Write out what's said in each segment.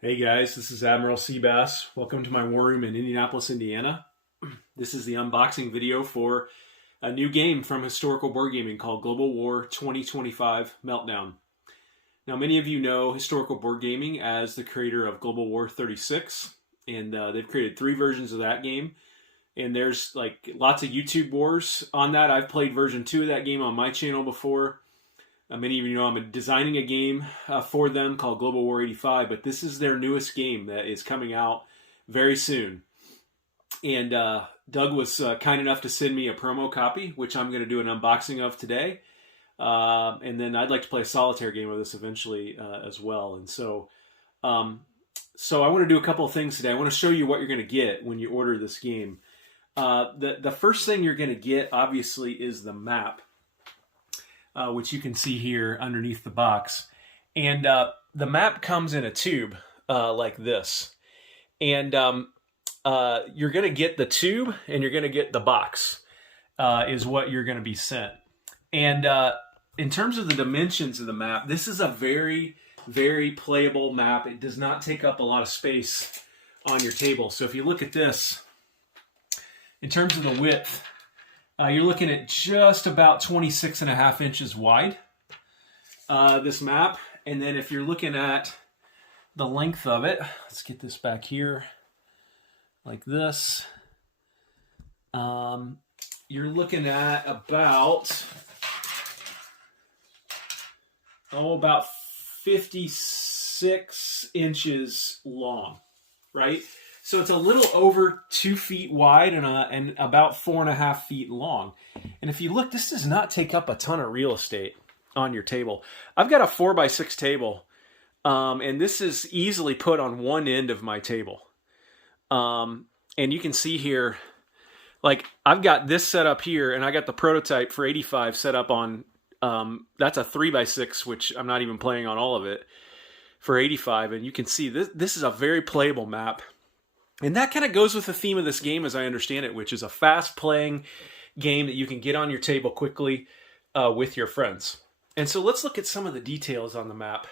Hey guys, this is Admiral Seabass. Welcome to my war room in Indianapolis, Indiana. This is the unboxing video for a new game from Historical Board Gaming called Global War 2025 Meltdown. Now, many of you know Historical Board Gaming as the creator of Global War 36, and they've created 3 versions of that game. And there's like lots of YouTube wars on that. I've played version 2 of that game on my channel before. Many of you know I'm designing a game for them called Global War 85, but this is their newest game that is coming out very soon. And Doug was kind enough to send me a promo copy, which I'm going to do an unboxing of today. And then I'd like to play a solitaire game of this eventually as well. And so I want to do a couple of things today. I want to show you what you're going to get when you order this game. The first thing you're going to get, obviously, is the map. Which you can see here underneath the box. And the map comes in a tube like this. And you're going to get the tube and you're going to get the box is what you're going to be sent. And in terms of the dimensions of the map, this is a very, very playable map. It does not take up a lot of space on your table. So if you look at this, in terms of the width, you're looking at just about 26.5 inches wide, this map. And then if you're looking at the length of it, let's get this back here, like this. You're looking at about 56 inches long, right? So it's a little over 2 feet wide and about 4.5 feet long. And if you look, this does not take up a ton of real estate on your table. I've got a 4x6 table, and this is easily put on one end of my table. And you can see here, like I've got this set up here, and I got the prototype for 85 set up on, that's a 3x6, which I'm not even playing on all of it, for 85. And you can see this is a very playable map. And that kind of goes with the theme of this game as I understand it, which is a fast-playing game that you can get on your table quickly with your friends. And so let's look at some of the details on the map.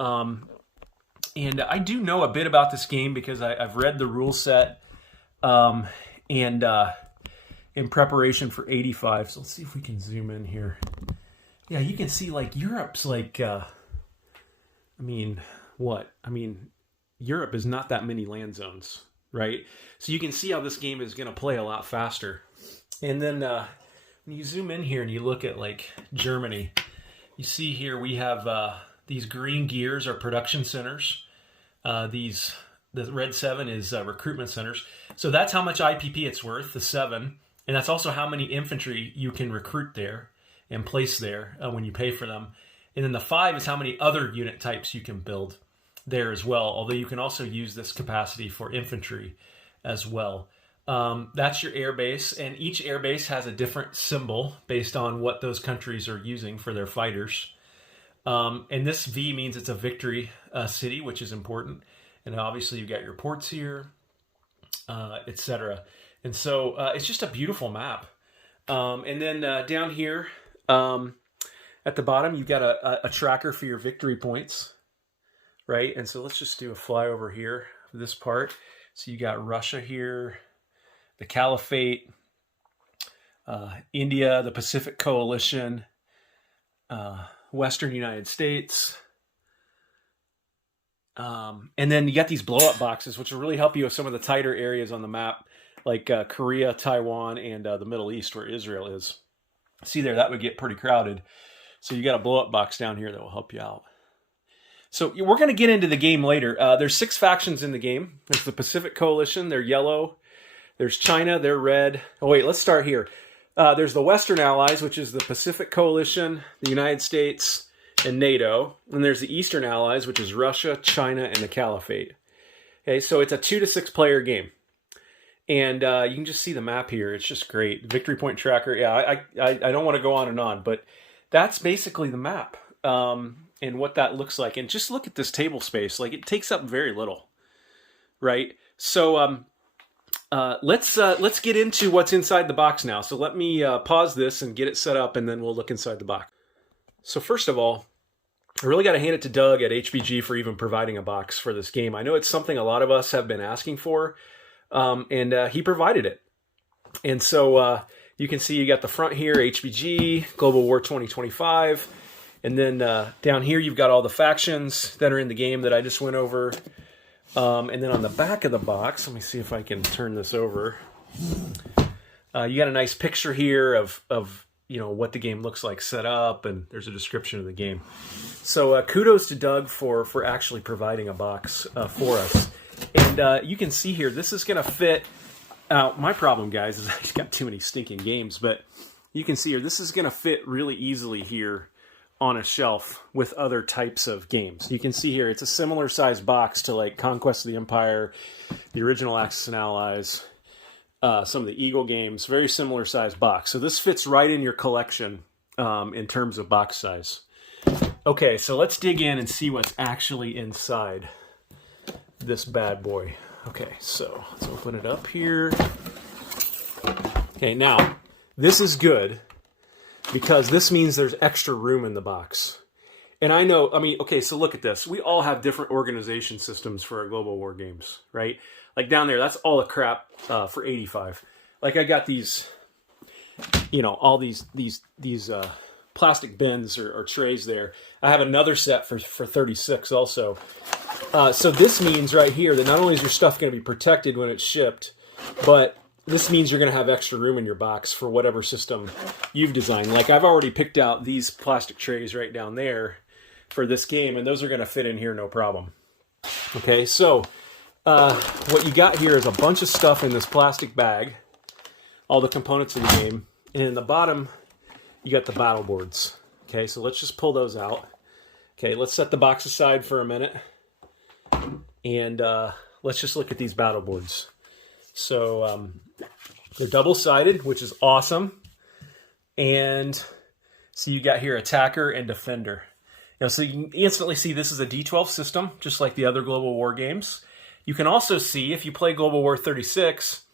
And I do know a bit about this game because I've read the rule set and in preparation for 85. So let's see if we can zoom in here. Yeah, you can see like Europe's like, Europe is not that many land zones, right? So you can see how this game is going to play a lot faster. And then when you zoom in here and you look at like Germany, you see here we have these green gears are production centers. The red 7 is recruitment centers. So that's how much IPP it's worth, the 7. And that's also how many infantry you can recruit there and place there when you pay for them. And then the 5 is how many other unit types you can build there as well, although you can also use this capacity for infantry as well. That's your air base, and each air base has a different symbol based on what those countries are using for their fighters. And this V means it's a victory city, which is important. And obviously you've got your ports here, etc. And so it's just a beautiful map. And then down here at the bottom, you've got a tracker for your victory points. Right, and so let's just do a flyover here for this part. So you got Russia here, the Caliphate, India, the Pacific Coalition, Western United States. And then you got these blow-up boxes, which will really help you with some of the tighter areas on the map, like Korea, Taiwan, and the Middle East, where Israel is. See there, that would get pretty crowded. So you got a blow-up box down here that will help you out. So we're going to get into the game later. There's 6 factions in the game. There's the Pacific Coalition. They're yellow. There's China. They're red. Oh, wait, let's start here. There's the Western Allies, which is the Pacific Coalition, the United States, and NATO. And there's the Eastern Allies, which is Russia, China, and the Caliphate. Okay, so it's a 2 to 6 player game. And you can just see the map here. It's just great. Victory point tracker. Yeah, I don't want to go on and on, but that's basically the map. And what that looks like. And just look at this table space. Like, it takes up very little, right? So let's get into what's inside the box now. So let me pause this and get it set up, and then we'll look inside the box. So first of all, I really got to hand it to Doug at HBG for even providing a box for this game. I know it's something a lot of us have been asking for, and he provided it. And so you can see you got the front here, HBG, Global War 2025. And then down here, you've got all the factions that are in the game that I just went over. And then on the back of the box, let me see if I can turn this over. You got a nice picture here of what the game looks like set up, and there's a description of the game. So kudos to Doug for actually providing a box for us. And you can see here, this is going to fit. My problem, guys, is I've got too many stinking games, but you can see here, this is going to fit really easily here on a shelf with other types of games. You can see here, it's a similar size box to like Conquest of the Empire, the original Axis and Allies, some of the Eagle games, very similar size box. So this fits right in your collection in terms of box size. Okay, so let's dig in and see what's actually inside this bad boy. Okay, so let's open it up here. Okay, now, this is good because this means there's extra room in the box. And I know, okay, so look at this. We all have different organization systems for our Global War games, right? Like down there, that's all the crap for 85. Like I got these, all these plastic bins or trays there. I have another set for 36 also. So this means right here that not only is your stuff going to be protected when it's shipped, but this means you're going to have extra room in your box for whatever system you've designed. Like I've already picked out these plastic trays right down there for this game, and those are going to fit in here no problem. Okay, so what you got here is a bunch of stuff in this plastic bag, all the components of the game, and in the bottom you got the battle boards. Okay, so let's just pull those out. Okay, let's set the box aside for a minute. And let's just look at these battle boards. So they're double-sided, which is awesome. And so you got here attacker and defender. So you can instantly see this is a D12 system, just like the other Global War games. You can also see, if you play Global War 36,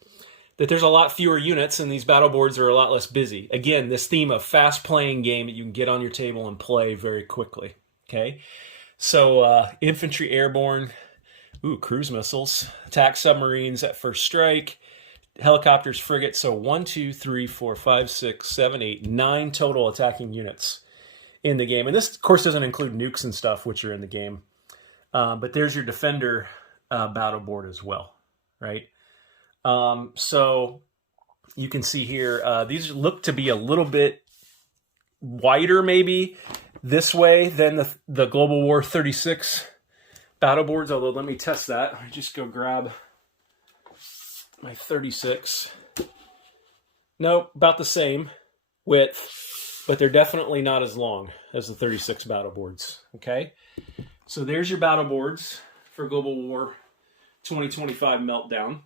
that there's a lot fewer units and these battle boards are a lot less busy. Again, this theme of fast-playing game that you can get on your table and play very quickly. Okay, so infantry airborne, cruise missiles, attack submarines at first strike, helicopters, frigates. So 1, 2, 3, 4, 5, 6, 7, 8, 9 total attacking units in the game. And this, of course, doesn't include nukes and stuff, which are in the game. But there's your defender battle board as well, right? So you can see here, these look to be a little bit wider maybe this way than the Global War 36 battle boards, although let me test that. I just go grab my 36. Nope, about the same width, but they're definitely not as long as the 36 battle boards, okay? So there's your battle boards for Global War 2025 Meltdown.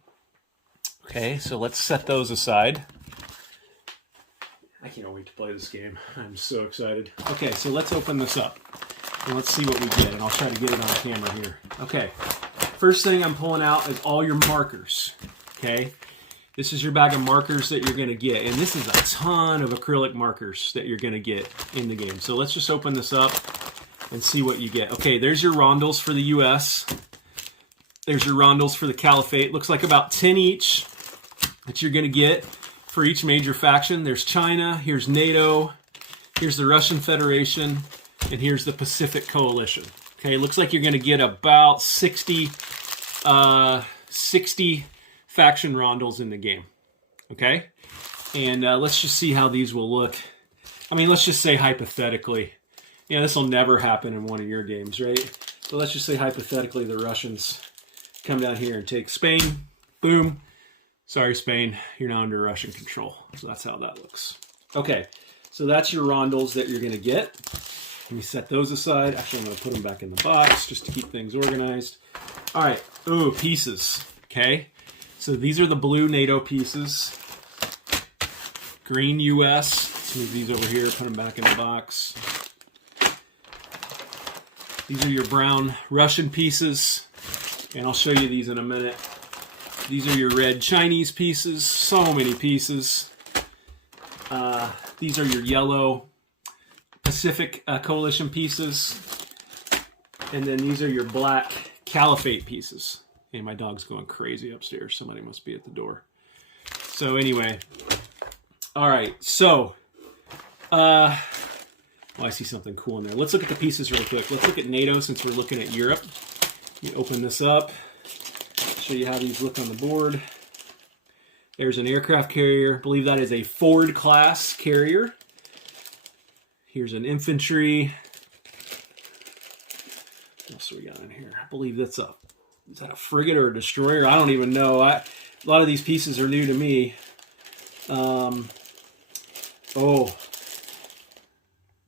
Okay, so let's set those aside. I can't wait to play this game. I'm so excited. Okay, so let's open this up and let's see what we get, and I'll try to get it on camera here. Okay, first thing I'm pulling out is all your markers, okay? This is your bag of markers that you're going to get, and this is a ton of acrylic markers that you're going to get in the game. So let's just open this up and see what you get. Okay, there's your rondels for the U.S. There's your rondels for the Caliphate. Looks like about 10 each that you're going to get for each major faction. There's China, here's NATO, here's the Russian Federation, and here's the Pacific Coalition. Okay, looks like you're going to get about 60 faction rondels in the game. Okay, and let's just see how these will look. I mean, let's just say hypothetically, this will never happen in one of your games, right? So let's just say hypothetically the Russians come down here and take Spain. Boom. Sorry, Spain, you're now under Russian control. So that's how that looks. Okay, so that's your rondels that you're going to get. Let me set those aside. Actually, I'm going to put them back in the box just to keep things organized. All right, pieces, okay? So these are the blue NATO pieces. Green US. Let's move these over here, put them back in the box. These are your brown Russian pieces, and I'll show you these in a minute. These are your red Chinese pieces, so many pieces. These are your yellow Pacific Coalition pieces. And then these are your black caliphate pieces. And my dog's going crazy upstairs. Somebody must be at the door. So anyway, all right. So, oh, I see something cool in there. Let's look at the pieces real quick. Let's look at NATO since we're looking at Europe. Let me open this up. Show you how these look on the board. There's an aircraft carrier. I believe that is a Ford class carrier. Here's an infantry. What else do we got in here? I believe that's is that a frigate or a destroyer? I don't even know. A lot of these pieces are new to me.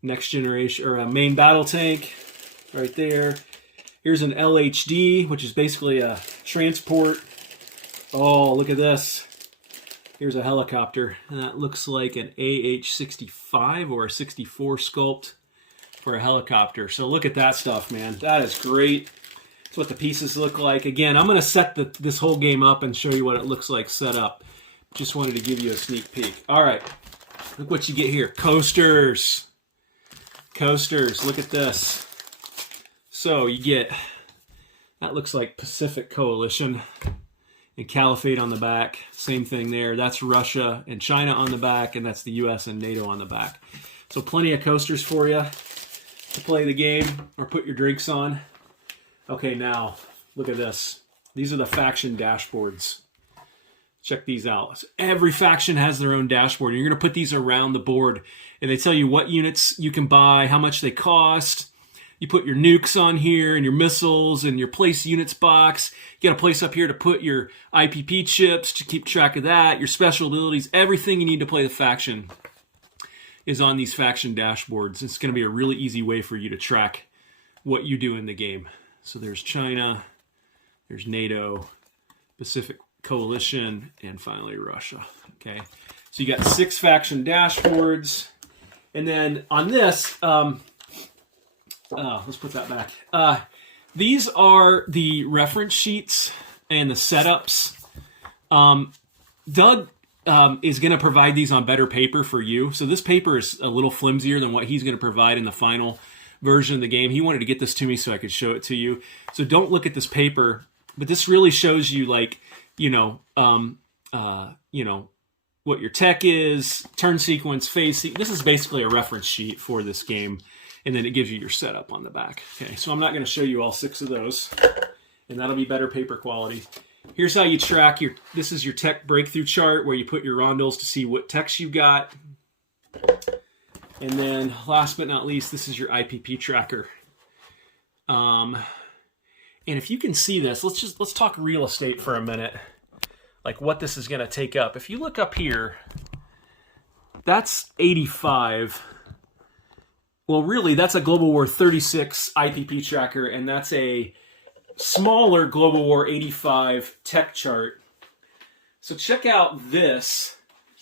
Next generation, or a main battle tank right there. Here's an LHD, which is basically a transport. Oh, look at this. Here's a helicopter, and that looks like an AH-65 or a 64 sculpt for a helicopter. So look at that stuff, man. That is great. That's what the pieces look like. Again, I'm going to set this whole game up and show you what it looks like set up. Just wanted to give you a sneak peek. All right, look what you get here. Coasters. Coasters, look at this. So you get, that looks like Pacific Coalition and Caliphate on the back. Same thing there. That's Russia and China on the back, and that's the US and NATO on the back. So plenty of coasters for you to play the game or put your drinks on. Okay, now look at this. These are the faction dashboards. Check these out. So every faction has their own dashboard. And you're going to put these around the board, and they tell you what units you can buy, how much they cost. You put your nukes on here and your missiles and your place units box. You got a place up here to put your IPP chips to keep track of that, your special abilities. Everything you need to play the faction is on these faction dashboards. It's going to be a really easy way for you to track what you do in the game. So there's China, there's NATO, Pacific Coalition, and finally Russia. Okay, so you got 6 faction dashboards, and then on this, let's put that back. These are the reference sheets and the setups. Doug is going to provide these on better paper for you. So this paper is a little flimsier than what he's going to provide in the final version of the game. He wanted to get this to me so I could show it to you. So don't look at this paper, but this really shows you, like, what your tech is, turn sequence, phase sequence. This is basically a reference sheet for this game, and then it gives you your setup on the back. Okay, so I'm not going to show you all 6 of those, and that'll be better paper quality. Here's how you track this is your tech breakthrough chart where you put your rondels to see what techs you got. And then last but not least, this is your IPP tracker. And if you can see this, let's talk real estate for a minute. Like what this is going to take up. If you look up here, that's 85. Well, really, that's a Global War 36 IPP tracker, and that's a smaller Global War 85 tech chart. So check out this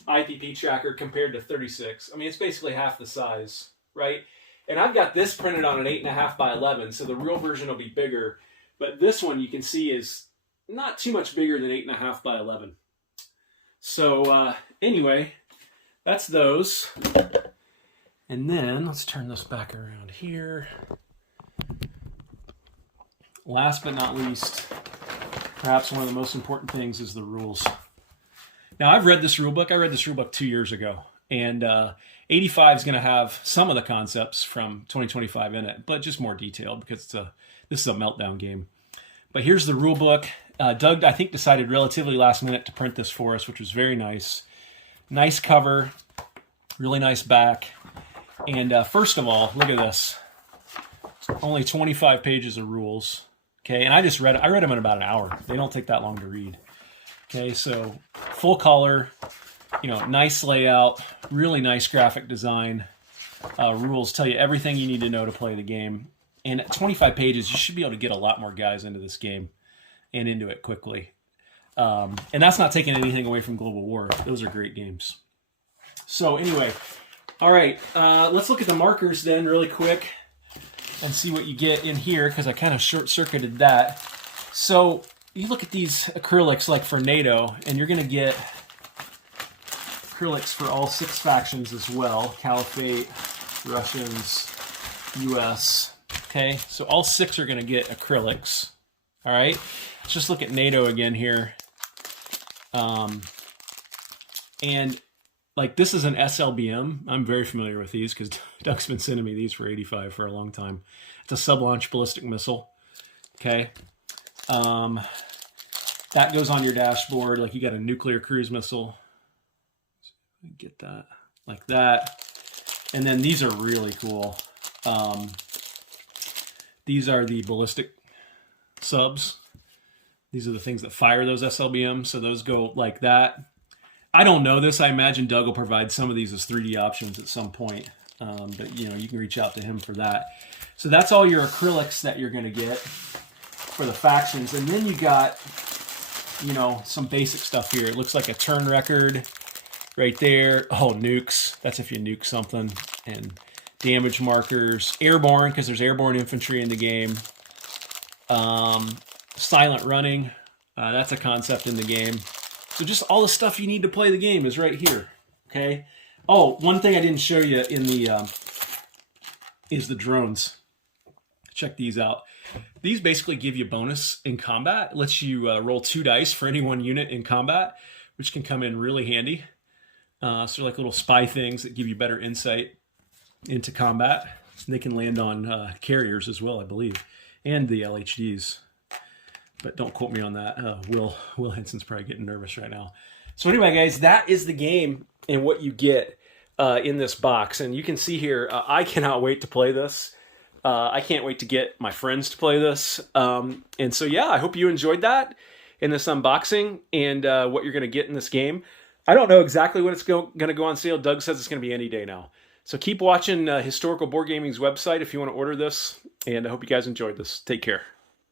IPP tracker compared to 36. I mean, it's basically half the size, right? And I've got this printed on an 8.5 by 11, so the real version will be bigger. But this one you can see is not too much bigger than 8.5 by 11. So anyway, that's those. And then let's turn this back around here. Last but not least, perhaps one of the most important things is the rules. Now, I've read this rulebook. I read this rulebook 2 years ago, and 85 is going to have some of the concepts from 2025 in it, but just more detailed because this is a Meltdown game. But here's the rulebook. Doug, I think, decided relatively last minute to print this for us, which was very nice. Nice cover, really nice back. And first of all, look at this. Only 25 pages of rules. Okay, and I read them in about an hour. They don't take that long to read. Okay, so full color, nice layout, really nice graphic design. Rules tell you everything you need to know to play the game. And at 25 pages, you should be able to get a lot more guys into this game and into it quickly. And that's not taking anything away from Global War. Those are great games. So anyway, all right, let's look at the markers then really quick and see what you get in here, because I kind of short-circuited that. So you look at these acrylics like for NATO, and you're going to get acrylics for all 6 factions as well. Caliphate, Russians, US, Okay, so all 6 are going to get acrylics. All right, let's just look at NATO again here. And like this is an SLBM. I'm very familiar with these because Doug's been sending me these for 85 for a long time. It's a sub-launch ballistic missile. Okay. That goes on your dashboard. Like you got a nuclear cruise missile. Get that like that. And then these are really cool. These are the ballistic subs. These are the things that fire those SLBMs. So those go like that. I don't know this. I imagine Doug will provide some of these as 3D options at some point. But you know, you can reach out to him for that. So that's all your acrylics that you're going to get for the factions. And then you got, you know, some basic stuff here. It looks like a turn record right there. Oh, nukes. That's if you nuke something. And damage markers. Airborne, because there's airborne infantry in the game. Silent running. That's a concept in the game. So just all the stuff you need to play the game is right here. Okay. Oh, one thing I didn't show you in the is the drones. Check these out. These basically give you bonus in combat. It lets you roll 2 dice for any one unit in combat, which can come in really handy. So they're like little spy things that give you better insight into combat. And they can land on carriers as well, I believe, and the LHDs. But don't quote me on that. Will Henson's probably getting nervous right now. So anyway, guys, that is the game and what you get in this box. And you can see here, I cannot wait to play this. I can't wait to get my friends to play this. And so, yeah, I hope you enjoyed that in this unboxing and what you're going to get in this game. I don't know exactly when it's going to go on sale. Doug says it's going to be any day now. So keep watching Historical Board Gaming's website if you want to order this. And I hope you guys enjoyed this. Take care.